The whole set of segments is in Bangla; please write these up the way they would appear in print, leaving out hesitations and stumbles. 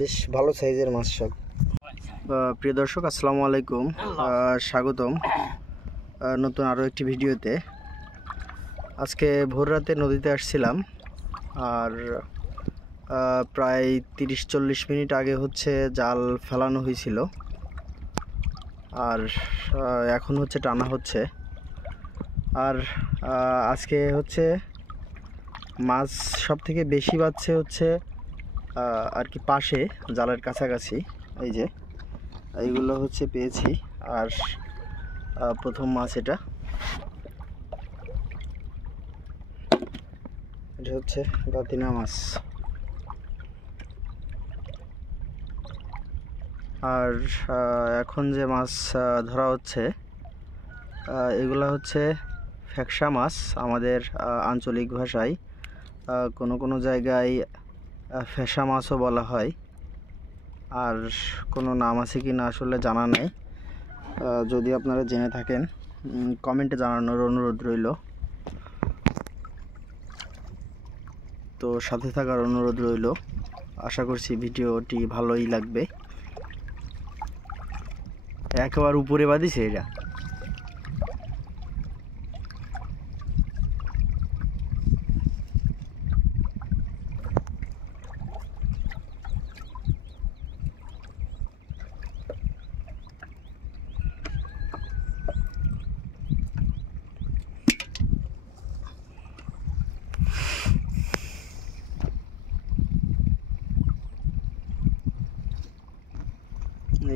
বেশ ভালো সাইজের মাছ সব। প্রিয় দর্শক, আসসালামু আলাইকুম, স্বাগতম নতুন আরও একটি ভিডিওতে। আজকে ভোর রাতে নদীতে আসছিলাম, আর প্রায় 30-40 মিনিট আগে হচ্ছে জাল ফেলানো হয়েছিল, আর এখন হচ্ছে টানা হচ্ছে। আর আজকে হচ্ছে মাছ সব থেকে বেশি বাজছে হচ্ছে আর কি পাশে জালের কাছাকাছি। এই যে এইগুলো হচ্ছে পেয়েছি, আর প্রথম মাছ এটা হচ্ছে গাতিনা মাছ। আর এখন যে মাছ ধরা হচ্ছে এগুলো হচ্ছে ফ্যাকসা মাছ, আমাদের আঞ্চলিক ভাষায় কোনো কোনো জায়গায় ফ্যাসা মাছও বলা হয়, আর কোনো নাম আছে কি না আসলে জানা নেই। যদি আপনারা জেনে থাকেন কমেন্টে জানানোর অনুরোধ রইল। তো সাথে থাকার অনুরোধ রইল। আশা করছি ভিডিওটি ভালোই লাগবে। একেবারে উপরে বাঁধিছে এটা।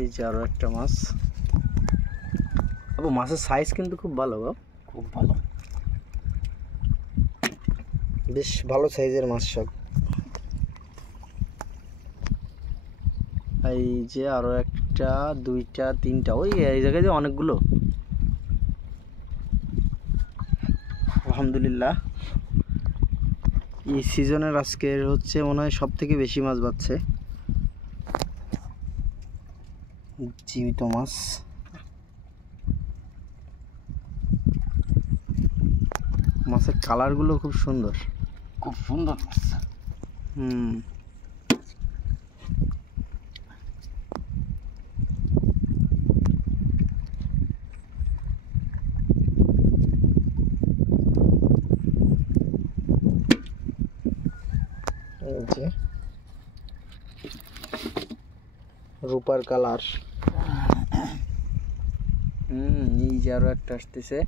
এই যে আরো একটা মাছ। মাছের সাইজ কিন্তু খুব ভালো, খুব ভালো, বেশ ভালো সাইজের মাছ সব। এই যে আরো একটা, দুইটা, তিনটা, ওই এই জায়গায় যে অনেকগুলো। আলহামদুলিল্লাহ, এই সিজনের আজকের হচ্ছে মনে হয় সব থেকে বেশি মাছ বাজছে। জীবিত মাছ, মাছের কালারগুলো খুব সুন্দর, খুব সুন্দর মাছ। এই যে রূপার কালার। এই যে আরো একটা আসতেছে।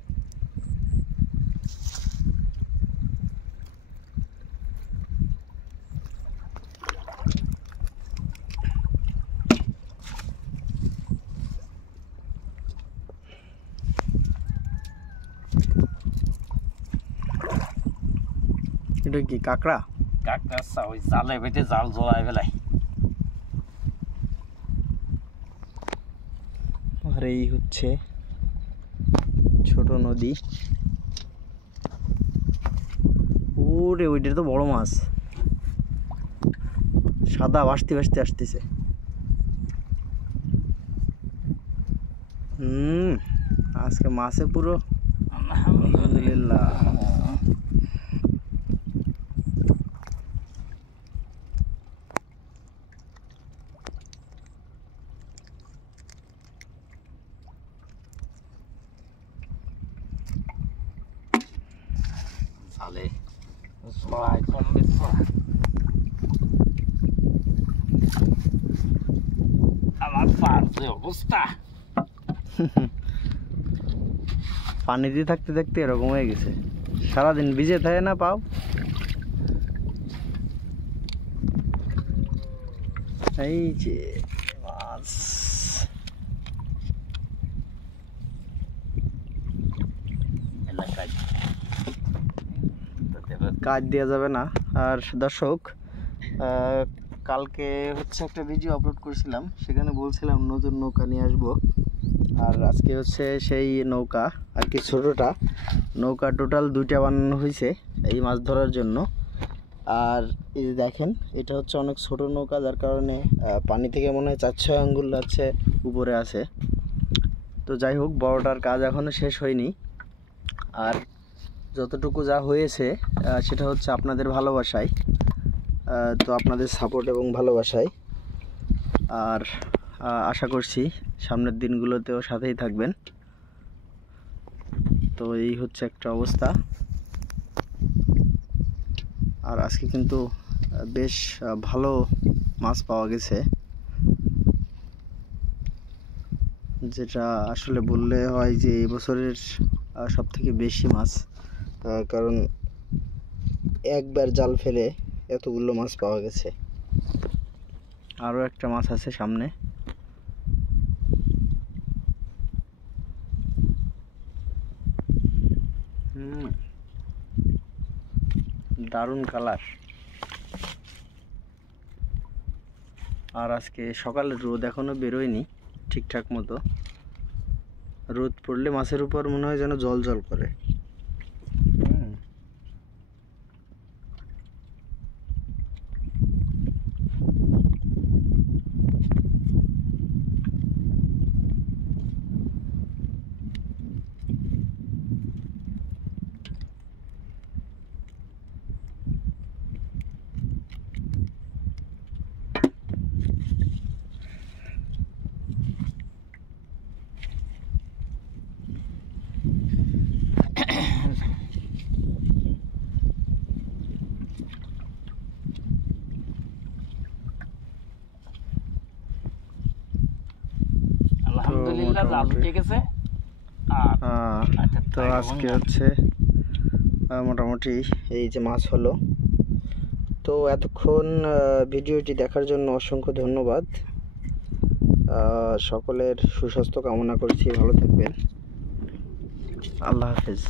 এটা কি কাঁকড়া? কাঁকড়া ওই জালে বেটে জাল জড়ায় ফেলাই। আর এই হচ্ছে ছোট নদী। ওরে, ওইটা তো বড় মাছ, সাদা ভাসতে ভাসতে আসতেছে। আজকে মাছে পুরো আলহামদুলিল্লাহ। জালে জড়ায় আমার পার যে অবস্থা। পানিতে থাকতে থাকতে এরকম হয়ে গেছে, সারাদিন ভিজে থাকে না পাও। এই যে মাছ, কাজ দেওয়া যাবে না। আর দর্শক, কালকে হচ্ছে একটা ভিডিও আপলোড করেছিলাম, সেখানে বলছিলাম নতুন নৌকা নিয়ে আসবো। আর আজকে হচ্ছে সেই নৌকা আর কি, ছোটোটা নৌকা। টোটাল 2টা বানানো হয়েছে এই মাছ ধরার জন্য। আর এই যে দেখেন, এটা হচ্ছে অনেক ছোট নৌকা, যার কারণে পানি থেকে মনে হয় 4-6 আঙ্গুল আছে উপরে আছে। তো যাই হোক, বড়টার কাজ এখনও শেষ হয়নি। আর যতটুকু যা হয়েছে সেটা হচ্ছে আপনাদের ভালোবাসায়, তো আপনাদের সাপোর্ট এবং ভালোবাসায়। আর আশা করছি সামনের দিনগুলোতেও সাথেই থাকবেন। তো এই হচ্ছে একটা অবস্থা। আর আজকে কিন্তু বেশ ভালো মাছ পাওয়া গেছে, যেটা আসলে বললে হয় যে এই বছরের সব থেকে বেশি মাছ, কারণ একবার জাল ফেলে এতগুলো মাছ পাওয়া গেছে। আরও একটা মাছ আছে সামনে। দারুণ কালার। আর আজকে সকালে রোদ এখনো বেরোয়নি ঠিকঠাক মতো। রোদ পড়লে মাছের উপর মনে হয় যেন জল জল করে। আলহামদুলিল্লাহ জাল উঠে গেছে। তো আজকে হচ্ছে মোটামুটি এই যে মাছ হলো। তো এতক্ষণ ভিডিওটি দেখার জন্য অসংখ্য ধন্যবাদ। সকলের সুস্বাস্থ্য কামনা করছি। ভালো থাকবেন। আল্লাহ হাফেজ।